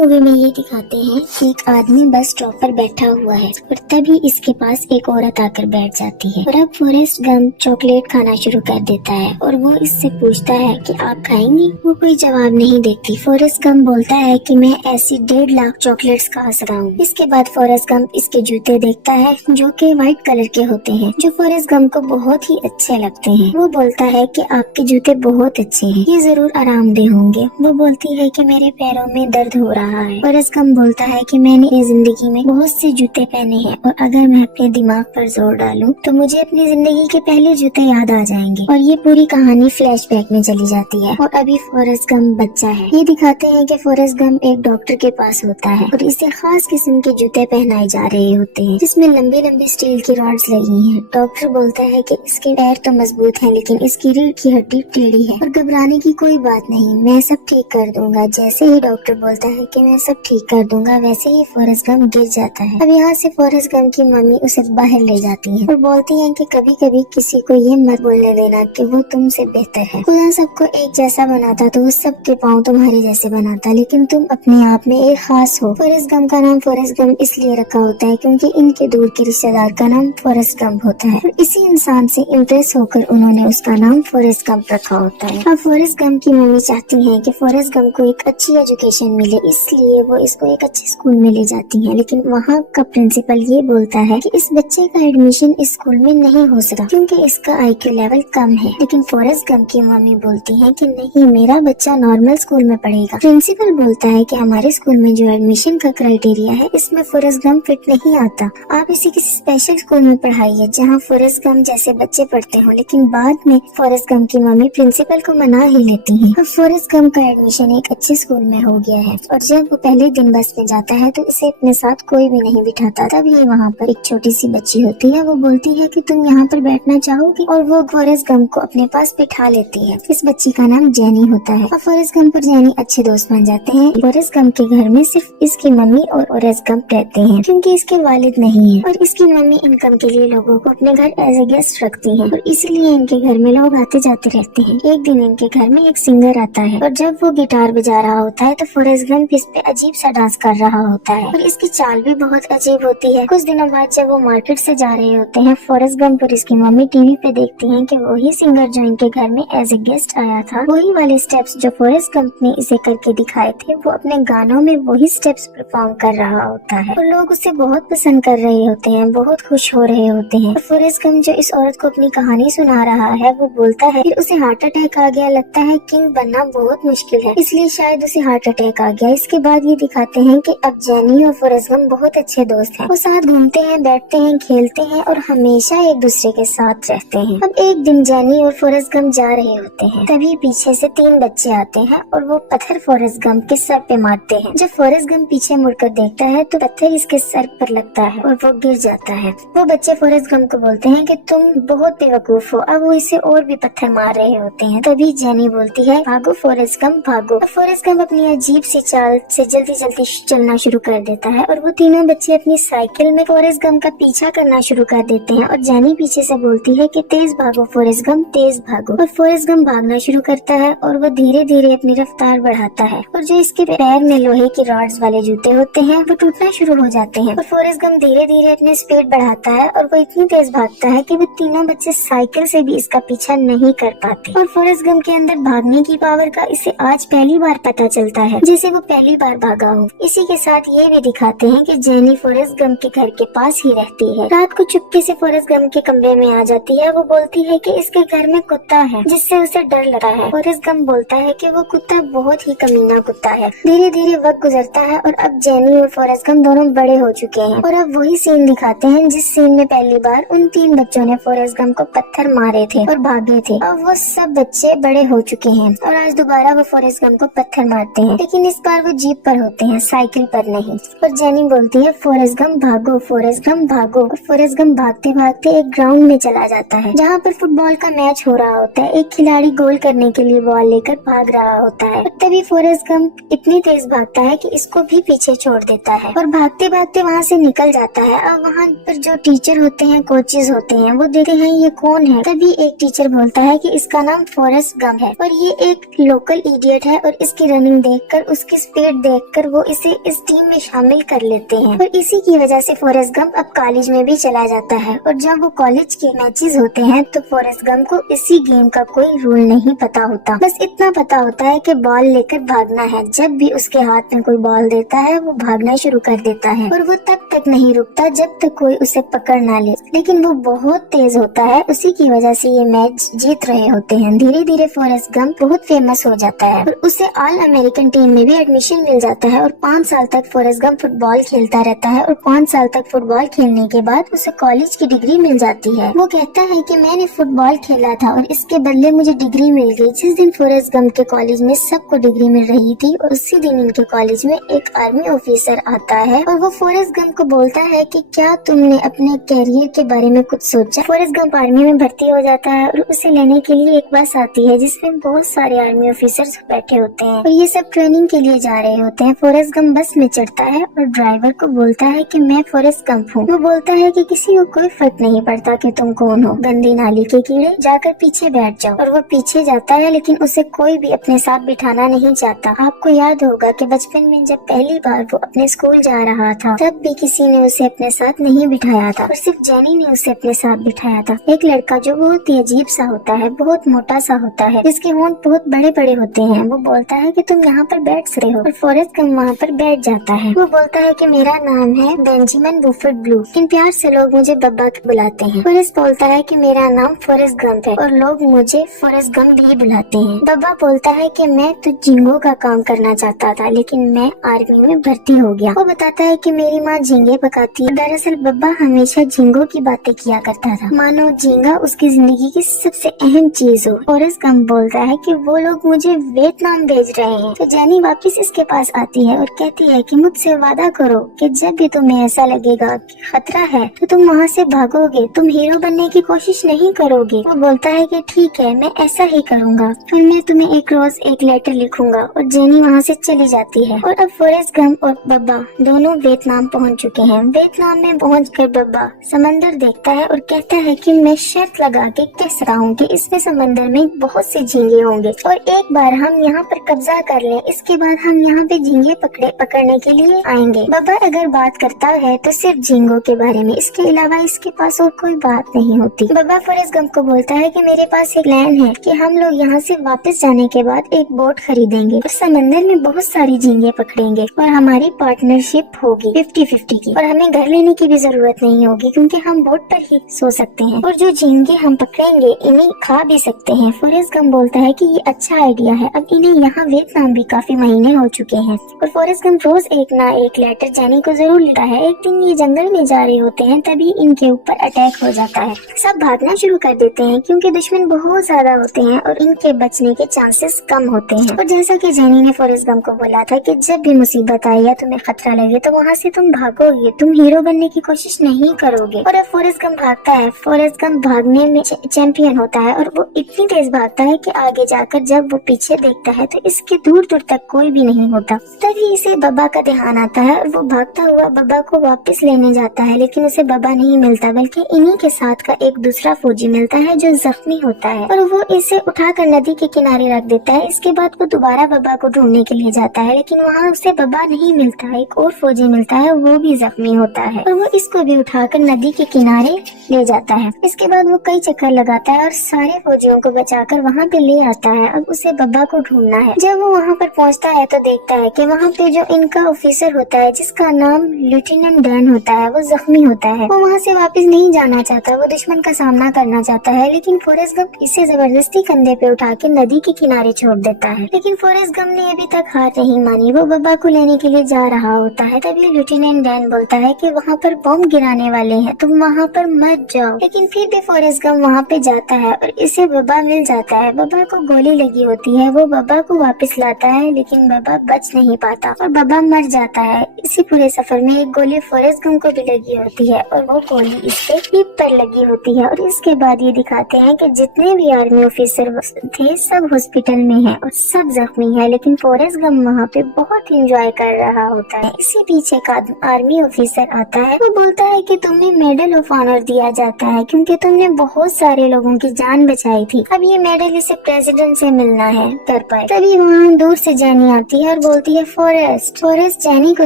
Movie में ये दिखाते हैं कि एक आदमी बस स्टॉप पर बैठा हुआ है और तभी इसके पास एक औरत आकर बैठ जाती है और अब फॉरेस्ट गंप चॉकलेट खाना शुरू कर देता है और वो इससे पूछता है कि आप खाएंगी। वो कोई जवाब नहीं देती। फॉरेस्ट गंप बोलता है कि मैं ऐसी 1.5 लाख चॉकलेट्स खा सकता हूँ। इसके बाद फॉरेस्ट गंप इसके जूते देखता है जो कि व्हाइट कलर के होते हैं, जो फॉरेस्ट गंप को बहुत ही अच्छे लगते हैं। वो बोलता है कि आपके जूते बहुत अच्छे हैं, ये जरूर आरामदेह होंगे। वो बोलती है कि मेरे पैरों में दर्द हो रहा है। फॉरेस्ट गंप बोलता है कि मैंने अपनी जिंदगी में बहुत से जूते पहने हैं और अगर मैं अपने दिमाग पर जोर डालूं तो मुझे अपनी जिंदगी के पहले जूते याद आ जाएंगे। और ये पूरी कहानी फ्लैशबैक में चली जाती है और अभी फॉरेस्ट गंप बच्चा है। ये दिखाते हैं कि फॉरेस्ट गंप एक डॉक्टर के पास होता है और इसे खास किस्म के जूते पहनाए जा रहे होते हैं जिसमें लंबी लंबी स्टील की रॉड्स लगी हैं। डॉक्टर बोलता है कि इसके पैर तो मजबूत हैं लेकिन इसकी रीढ़ की हड्डी टेढ़ी है और घबराने की कोई बात नहीं, मैं सब ठीक कर दूंगा। जैसे ही डॉक्टर बोलता है कि मैं सब ठीक कर दूंगा वैसे ही फॉरेस्ट गंप गिर जाता है। अब यहाँ से फॉरेस्ट गंप की मम्मी उसे बाहर ले जाती है और बोलती है कि कभी कभी किसी को ये मत बोलने देना कि वो तुमसे बेहतर है। खुदा सबको एक जैसा बनाता तो वो सबके पाँव तुम्हारे जैसे बनाता, लेकिन तुम अपने आप में एक खास हो। फॉरेस्ट गंप का नाम फॉरेस्ट गंप इसलिए रखा होता है क्योंकि इनके दूर के रिश्तेदार का नाम फॉरेस्ट गंप होता है और इसी इंसान से इम्प्रेस होकर उन्होंने उसका नाम फॉरेस्ट गंप रखा होता है। अब फॉरेस्ट गंप की मम्मी चाहती है कि फॉरेस्ट गंप को एक अच्छी एजुकेशन मिले, इसलिए वो इसको एक अच्छे स्कूल में ले जाती है। लेकिन वहाँ का प्रिंसिपल ये बोलता है कि इस बच्चे का एडमिशन इस स्कूल में नहीं हो सकता क्योंकि इसका IQ लेवल कम है। लेकिन फॉरेस्ट गंप की मम्मी बोलती है कि नहीं, मेरा बच्चा नॉर्मल स्कूल में पढ़ेगा। प्रिंसिपल बोलता है कि हमारे स्कूल में जो एडमिशन का क्राइटेरिया है इसमें फॉरेस्ट गंप फिट नहीं आता, आप इसे किसी स्पेशल स्कूल में पढ़ाइए जहाँ फॉरेस्ट गंप जैसे बच्चे पढ़ते हो। लेकिन बाद में फॉरेस्ट गंप की मम्मी प्रिंसिपल को मना ही लेती है। अब फॉरेस्ट गंप का एडमिशन एक अच्छे स्कूल में हो गया है और जब वो पहले दिन बस में जाता है तो इसे अपने साथ कोई भी नहीं बिठाता। तभी वहाँ पर एक छोटी सी बच्ची होती है। वो बोलती है कि तुम यहाँ पर बैठना चाहोगी और वो फॉरेस्ट गंप को अपने पास बिठा लेती है। इस बच्ची का नाम जेनी होता है और फॉरेस्ट गंप और जेनी अच्छे दोस्त बन जाते हैं। फॉरेस्ट गंप के घर में सिर्फ इसकी मम्मी और फॉरेस्ट गंप रहते हैं क्योंकि इसके वालिद नहीं है और इसकी मम्मी इनकम के लिए लोगों को अपने घर एज ए गेस्ट रखती है और इसीलिए इनके घर में लोग आते जाते रहते हैं। एक दिन इनके घर में एक सिंगर आता है और जब वो गिटार बजा रहा होता है तो फॉरेस्ट गंप इस पे अजीब सा डांस कर रहा होता है और इसकी चाल भी बहुत अजीब होती है। कुछ दिनों बाद जब वो मार्केट से जा रहे होते हैं, फॉरेस्ट गंप और इसकी मम्मी टीवी पे देखती हैं कि वही सिंगर जो इनके घर में एज ए गेस्ट आया था, वही वाले स्टेप्स जो फॉरेस्ट गंप ने इसे करके दिखाए थे, वो अपने गानों में वही स्टेप्स परफॉर्म कर रहा होता है और लोग उसे बहुत पसंद कर रहे होते हैं, बहुत खुश हो रहे होते हैं। फॉरेस्ट गंप जो इस औरत को अपनी कहानी सुना रहा है वो बोलता है कि उसे हार्ट अटैक आ गया, लगता है किंग बनना बहुत मुश्किल है, इसलिए शायद उसे हार्ट अटैक आ गया। इसके बाद ये दिखाते हैं कि अब जेनी और फॉरेस्ट गंप बहुत अच्छे दोस्त हैं। वो साथ घूमते हैं, बैठते हैं, खेलते हैं और हमेशा एक दूसरे के साथ रहते हैं। अब एक दिन जेनी और फॉरेस्ट गंप जा रहे होते हैं, तभी पीछे से 3 बच्चे आते हैं और वो पत्थर फॉरेस्ट गंप के सर पे मारते हैं। जब फॉरेस्ट गंप पीछे मुड़कर देखता है तो पत्थर इसके सर पर लगता है और वो गिर जाता है। वो बच्चे फॉरेस्ट गंप को बोलते हैं कि तुम बहुत बेवकूफ हो। अब वो इसे और भी पत्थर मार रहे होते हैं। तभी जेनी बोलती है, भागो फॉरेस्ट गंप भागो। फॉरेस्ट गंप अपनी अजीब सी चाल से जल्दी जल्दी चलना शुरू कर देता है और वो तीनों बच्चे अपनी साइकिल में फॉरेस्ट गंप का पीछा करना शुरू कर देते हैं और जेनी पीछे से बोलती है कि तेज भागो फॉरेस्ट गंप, तेज भागो। और फॉरेस्ट गंप भागना शुरू करता है और वो धीरे धीरे अपनी रफ्तार बढ़ाता है और जो इसके पैर में लोहे की रॉड्स वाले जूते होते हैं वो टूटना शुरू हो जाते हैं और फॉरेस्ट गंप धीरे धीरे अपने स्पीड बढ़ाता है और वो इतनी तेज भागता है कि वो तीनों बच्चे साइकिल से भी इसका पीछा नहीं कर पाते। और फॉरेस्ट गंप के अंदर भागने की पावर का इसे आज पहली बार पता चलता है, जैसे वो पहली बार भागा हो। इसी के साथ ये भी दिखाते हैं कि जेनी फॉरेस्ट गंप के घर के पास ही रहती है। रात को चुपके से फॉरेस्ट गंप के कमरे में आ जाती है। वो बोलती है कि इसके घर में कुत्ता है जिससे उसे डर लगा है। फॉरेस्ट गंप बोलता है कि वो कुत्ता बहुत ही कमीना कुत्ता है। धीरे धीरे वक्त गुजरता है और अब जेनी और फॉरेस्ट गंप दोनों बड़े हो चुके हैं और अब वही सीन दिखाते हैं जिस सीन में पहली बार उन 3 बच्चों ने फॉरेस्ट गंप को पत्थर मारे थे और भागे थे। अब वो सब बच्चे बड़े हो चुके हैं और आज दोबारा वो फॉरेस्ट गंप को पत्थर मारते हैं, लेकिन इस बार वो जीप पर होते हैं, साइकिल पर नहीं। और जेनी बोलती है, फॉरेस्ट गंप भागो, फॉरेस्ट गंप भागो। और फॉरेस्ट गंप भागते भागते एक ग्राउंड में चला जाता है जहाँ पर फुटबॉल का मैच हो रहा होता है। एक खिलाड़ी गोल करने के लिए बॉल लेकर भाग रहा होता है। तभी फॉरेस्ट गंप इतनी तेज भागता है कि इसको भी पीछे छोड़ देता है और भागते भागते वहाँ से निकल जाता है। अब वहाँ पर जो टीचर होते हैं, कोचेज होते हैं, वो देखते हैं ये कौन है। तभी एक टीचर बोलता है कि इसका नाम फॉरेस्ट गंप है और ये एक लोकल इडियट है और इसकी रनिंग देखकर उसकी स्पीड टैलेंटेड देखकर वो इसे इस टीम में शामिल कर लेते हैं और इसी की वजह से फॉरेस्ट गंप अब कॉलेज में भी चला जाता है। और जब वो कॉलेज के मैचेस होते हैं तो फॉरेस्ट गंप को इसी गेम का कोई रूल नहीं पता होता, बस इतना पता होता है कि बॉल लेकर भागना है। जब भी उसके हाथ में कोई बॉल देता है वो भागना शुरू कर देता है और वो तब तक नहीं रुकता जब तक कोई उसे पकड़ ना ले। लेकिन वो बहुत तेज होता है, उसी की वजह से ये मैच जीत रहे होते हैं। धीरे धीरे फॉरेस्ट गंप बहुत फेमस हो जाता है और उसे ऑल अमेरिकन टीम में भी एडमिशन मिल जाता है और 5 साल तक फॉरेस्ट गंप फुटबॉल खेलता रहता है और 5 साल तक फुटबॉल खेलने के बाद उसे कॉलेज की डिग्री मिल जाती है। वो कहता है कि मैंने फुटबॉल खेला था और इसके बदले मुझे डिग्री मिल गई। जिस दिन फॉरेस्ट गंप के कॉलेज में सबको डिग्री मिल रही थी और उसी दिन इनके कॉलेज में एक आर्मी ऑफिसर आता है और वो फॉरेस्ट गंप को बोलता है कि क्या तुमने अपने कैरियर के बारे में कुछ सोचा। फॉरेस्ट गंप आर्मी में भर्ती हो जाता है और उसे लेने के लिए एक बस आती है जिसमें बहुत सारे आर्मी ऑफिसर्स बैठे होते हैं और ये सब ट्रेनिंग के लिए जा रहे होते हैं। फॉरेस्ट गंप बस में चढ़ता है और ड्राइवर को बोलता है कि मैं फॉरेस्ट गंप हूँ। वो बोलता है कि किसी को कोई फर्क नहीं पड़ता कि तुम कौन हो, गंदी नाली के कीड़े, जाकर पीछे बैठ जाओ। और वो पीछे जाता है लेकिन उसे कोई भी अपने साथ बिठाना नहीं चाहता। आपको याद होगा कि बचपन में जब पहली बार वो अपने स्कूल जा रहा था तब भी किसी ने उसे अपने साथ नहीं बिठाया था और सिर्फ जेनी ने उसे अपने साथ बिठाया था। एक लड़का जो बहुत ही अजीब सा होता है, बहुत मोटा सा होता है, जिसके होंठ बहुत बड़े बड़े होते हैं, वो बोलता है कि तुम यहाँ पर बैठ सकते हो और फॉरेस्ट गंप वहाँ पर बैठ जाता है। वो बोलता है कि मेरा नाम है बेंजामिन बुफेट ब्लू, लेकिन प्यार से लोग मुझे बब्बा बुलाते हैं। फॉरेस्ट बोलता है कि मेरा नाम फॉरेस्ट गंप है और लोग मुझे फॉरेस्ट गंप भी बुलाते हैं। बब्बा बोलता है कि मैं तो झींगों का काम करना चाहता था लेकिन मैं आर्मी में भर्ती हो गया। वो बताता है कि मेरी माँ झींगे पकाती है। दरअसल बब्बा हमेशा झींगों की बातें किया करता था, मानो झींगा उसकी जिंदगी की सबसे अहम चीज हो। फॉरेस्ट गंप बोलता है कि वो लोग मुझे वियतनाम भेज रहे हैं। तो जेनी वापस इसके पास आती है और कहती है कि मुझसे वादा करो कि जब भी तुम्हें ऐसा लगेगा कि खतरा है तो तुम वहाँ से भागोगे, तुम हीरो बनने की कोशिश नहीं करोगे। वो बोलता है कि ठीक है, मैं ऐसा ही करूँगा और मैं तुम्हें एक रोज एक लेटर लिखूंगा। और जेनी वहाँ से चली जाती है और अब फॉरेस्ट गंप और बब्बा दोनों वियतनाम पहुँच चुके हैं। वियतनाम में पहुँचकर बब्बा समंदर देखता है और कहता है कि मैं शर्त लगा के कह सकता हूँ कि इसमें समंदर में बहुत से झींगे होंगे और एक बार हम यहाँ पर कब्जा कर लें, इसके बाद हम यहाँ पे झींगे पकड़ने के लिए आएंगे। बब्बा अगर बात करता है तो सिर्फ झींगों के बारे में, इसके अलावा इसके पास और कोई बात नहीं होती। बब्बा फॉरेस्ट गंप को बोलता है कि मेरे पास एक प्लान है कि हम लोग यहाँ से वापस जाने के बाद एक बोट खरीदेंगे और समंदर में बहुत सारी झींगे पकड़ेंगे और हमारी पार्टनरशिप होगी 50-50 की और हमें घर लेने की भी जरूरत नहीं होगी क्योंकि हम बोट पर ही सो सकते हैं और जो झींगे हम पकड़ेंगे इन्हें खा भी सकते हैं। फॉरेस्ट गंप बोलता है कि ये अच्छा आइडिया है। अब इन्हें यहाँ वियतनाम भी काफी महीने हो चुके हैं और फॉरेस्ट गंप रोज एक ना एक लेटर जेनी को जरूर लिखता है। एक दिन ये जंगल में जा रहे होते हैं तभी इनके ऊपर अटैक हो जाता है। सब भागना शुरू कर देते हैं क्योंकि दुश्मन बहुत ज्यादा होते हैं और इनके बचने के चांसेस कम होते हैं। और जैसा कि जेनी ने फॉरेस्ट गंप को बोला था कि जब भी मुसीबत आए या तुम्हें खतरा लगे तो वहाँ से तुम भागोगे, तुम हीरो बनने की कोशिश नहीं करोगे। और अब फॉरेस्ट गंप भागता है। फॉरेस्ट गंप भागने में चैंपियन होता है और वो इतनी तेज भागता है कि आगे जाकर जब वो पीछे देखता है तो इसके दूर दूर तक कोई भी नहीं होता। तभी इसे बब्बा का ध्यान आता है और वो भागता हुआ बब्बा को वापस लेने जाता है लेकिन उसे बब्बा नहीं मिलता बल्कि इन्हीं के साथ का एक दूसरा फौजी मिलता है जो जख्मी होता है और वो इसे उठाकर नदी के किनारे रख देता है। इसके बाद वो दोबारा बब्बा को ढूंढने के लिए जाता है लेकिन वहाँ उसे बब्बा नहीं मिलता। एक और फौजी मिलता है, वो भी जख्मी होता है और वो इसको भी उठाकर नदी के किनारे ले जाता है। इसके बाद वो कई चक्कर लगाता है और सारे फौजियों को बचाकर वहाँ पे ले आता है। अब उसे बब्बा को ढूंढना है। जब वो वहाँ पर पहुँचता है तो देखता है कि वहाँ पे जो इनका ऑफिसर होता है जिसका नाम लेफ्टिनेंट डैन होता है वो जख्मी होता है। वो वहाँ से वापस नहीं जाना चाहता, वो दुश्मन का सामना करना चाहता है लेकिन फॉरेस्ट गंप इसे जबरदस्ती कंधे पे उठा के नदी के किनारे छोड़ देता है। लेकिन फॉरेस्ट गंप ने अभी तक हार नहीं मानी, वो बब्बा को लेने के लिए जा रहा होता है। तभी लेफ्टिनेंट डैन बोलता है कि वहाँ पर बम गिराने वाले हैं, तुम वहाँ पर मत जाओ। लेकिन फिर भी फॉरेस्ट गंप वहाँ पे जाता है और इसे बब्बा मिल जाता है। बब्बा को गोली लगी होती है, वो बब्बा को वापस लाता है लेकिन बब्बा बच नहीं पाता और बब्बा मर जाता है। इसी पूरे सफर में एक गोली फॉरेस्ट गंप को भी लगी होती है और वो गोली इसके हिप पर लगी होती है। और इसके बाद ये दिखाते हैं कि जितने भी आर्मी ऑफिसर थे सब हॉस्पिटल में हैं और सब जख्मी हैं लेकिन फॉरेस्ट गंप वहाँ पे बहुत एंजॉय कर रहा होता है। इसी पीछे का आर्मी ऑफिसर आता है, वो बोलता है कि तुम्हें मेडल ऑफ ऑनर दिया जाता है क्योंकि तुमने बहुत सारे लोगों की जान बचाई थी। अब ये मेडल इसे प्रेसिडेंट से मिलना है घर पर। तभी वहाँ दूर से जेनी आती है और बोलती है फॉरेस्ट। फॉरेस्ट जेनी को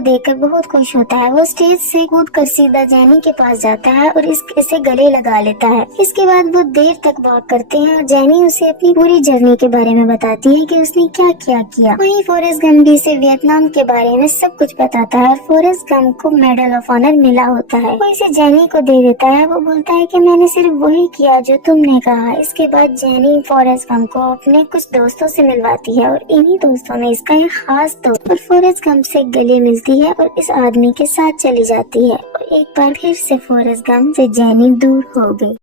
देखकर बहुत खुश होता है। वो स्टेज से कूदकर सीधा जेनी के पास जाता है और इसे गले लगा लेता है। इसके बाद वो देर तक वॉक करते हैं और जेनी उसे अपनी पूरी जर्नी के बारे में बताती है कि उसने क्या क्या किया। वहीं फॉरेस्ट गम भी इसे वियतनाम के बारे में सब कुछ बताता है और फॉरेस्ट गम को मेडल ऑफ ऑनर मिला होता है। वो इसे जेनी को दे देता है। वो बोलता है कि मैंने सिर्फ वही किया जो तुमने कहा। इसके बाद जेनी फॉरेस्ट गम को अपने कुछ दोस्तों से मिलवाती है और इन्हीं दोस्तों में इसका एक खास दोस्त और फॉरेस्ट गम से गले मिलती है और इस आदमी के साथ चली जाती है और एक बार फिर से फॉरेस्ट गम से जेनी दूर हो गई।